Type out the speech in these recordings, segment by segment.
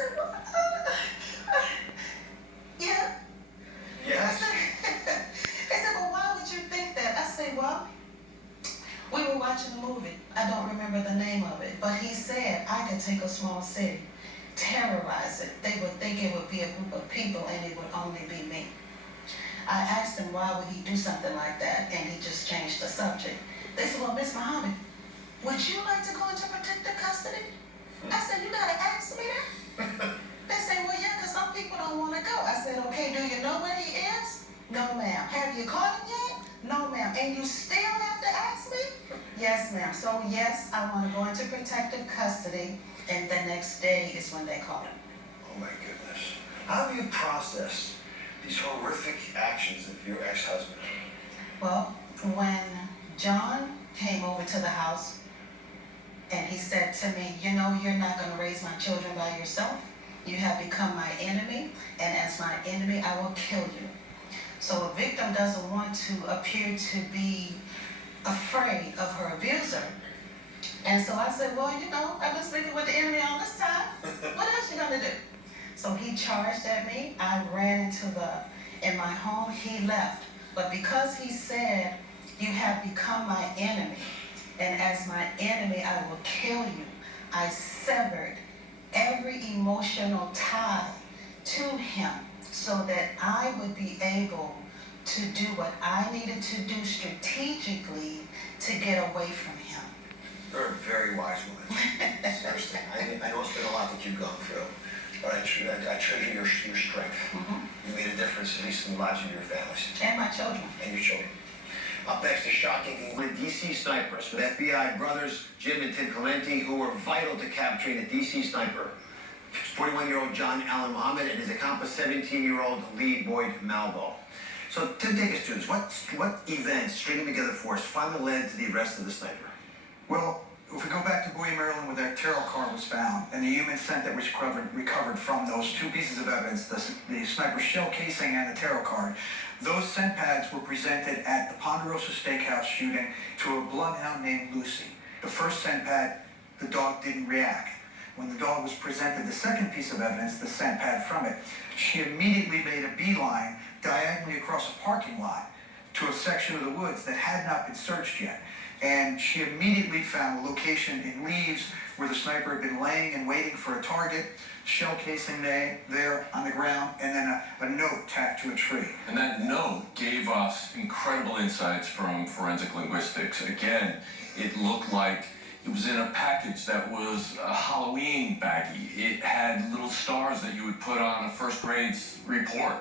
said, well, yeah. Yes. They said, well, why would you think that? I said, well, we were watching a movie. I don't remember the name of it, but he said I could take a small city, terrorize it. They would think it would be a group of people and it would only be me. I asked him why would he do something like that, and he just changed the subject. They said, well, Miss Muhammad, would you like to go into protective custody? I said, you gotta ask me that. They said, well, yeah, because some people don't want to go. I said, okay, do you know where he is? No, ma'am. Have you caught him yet? No, ma'am. And you still have to ask me? Yes, ma'am. So, yes, I want to go into protective custody, and the next day is when they caught him. Oh, my goodness. How have you processed these horrific actions of your ex-husband? Well, when John came over to the house, and he said to me, you know, you're not going to raise my children by yourself. You have become my enemy, and as my enemy, I will kill you. So a victim doesn't want to appear to be afraid of her abuser. And so I said, well, you know, I've been sleeping with the enemy all this time. What else you gonna do? So he charged at me. I ran in my home. He left. But because he said, you have become my enemy, and as my enemy, I will kill you, I severed every emotional tie to him so that I would be able to do what I needed to do strategically to get away from him. You're a very wise woman. Seriously. I know it's been a lot that you've gone through, but I treasure your strength. Mm-hmm. You made a difference, at least in the lives of your families. And my children. And your children. Up next, a shocking with DC snipers with FBI brothers Jim and Tim Clementi, who were vital to capturing a DC sniper, 41-year-old John Allen Muhammad, and his accomplice, 17-year-old Lee Boyd Malvo. So, Tim, take us through this. What events, stringing together for us, finally led to the arrest of the sniper? Well, if we go back to Bowie, Maryland, where that tarot card was found, and the human scent that was recovered from those two pieces of evidence, the sniper shell casing and the tarot card, those scent pads were presented at the Ponderosa Steakhouse shooting to a bloodhound named Lucy. The first scent pad, the dog didn't react. When the dog was presented the second piece of evidence, the scent pad from it, she immediately made a beeline diagonally across a parking lot to a section of the woods that had not been searched yet. And she immediately found a location in leaves where the sniper had been laying and waiting for a target, shell casing there on the ground, and then a note tacked to a tree. And that note gave us incredible insights from forensic linguistics. Again, it looked like it was in a package that was a Halloween baggie. It had little stars that you would put on a first grade's report.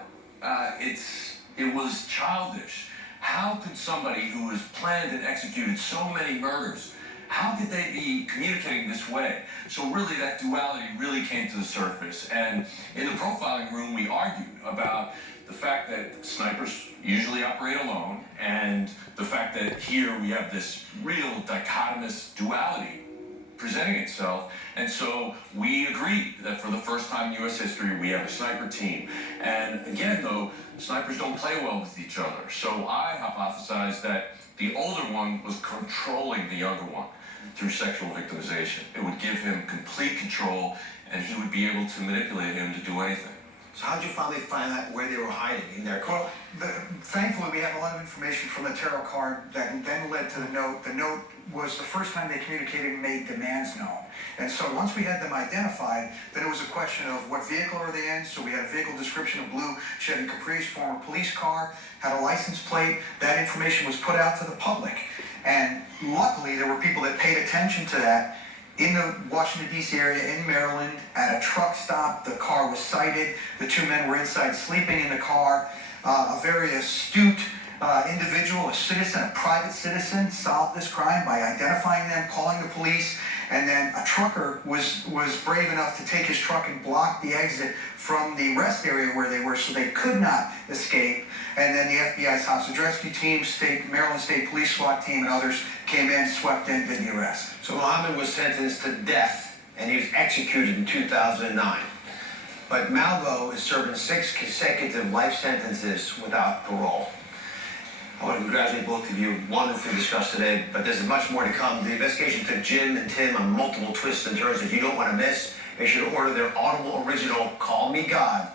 It was childish. How could somebody who has planned and executed so many murders, how could they be communicating this way? So really that duality really came to the surface. And in the profiling room, we argued about the fact that snipers usually operate alone, and the fact that here we have this real dichotomous duality presenting itself. And so we agreed that for the first time in U.S. history, we have a sniper team. And again, though, snipers don't play well with each other. So I hypothesized that the older one was controlling the younger one through sexual victimization. It would give him complete control, and he would be able to manipulate him to do anything. So how did you finally find out where they were hiding in their car? Well, thankfully, we have a lot of information from the tarot card that then led to the note. The note was the first time they communicated and made demands known. And so once we had them identified, then it was a question of what vehicle are they in. So we had a vehicle description of blue Chevy Caprice, former police car, had a license plate. That information was put out to the public. And luckily, there were people that paid attention to that. In the Washington, D.C. area, in Maryland, at a truck stop, the car was sighted. The two men were inside sleeping in the car. A very astute individual, a citizen, a private citizen, solved this crime by identifying them, calling the police, and then a trucker was brave enough to take his truck and block the exit from the rest area where they were so they could not escape. And then the FBI's hostage rescue team, Maryland State Police SWAT team, and others came in, swept in, did the arrest. So Muhammad was sentenced to death, and he was executed in 2009. But Malvo is serving 6 consecutive life sentences without parole. I want to congratulate both of you. Wonderfully discussed today, but there's much more to come. The investigation took Jim and Tim on multiple twists and turns that you don't want to miss. they should order their Audible original Call Me God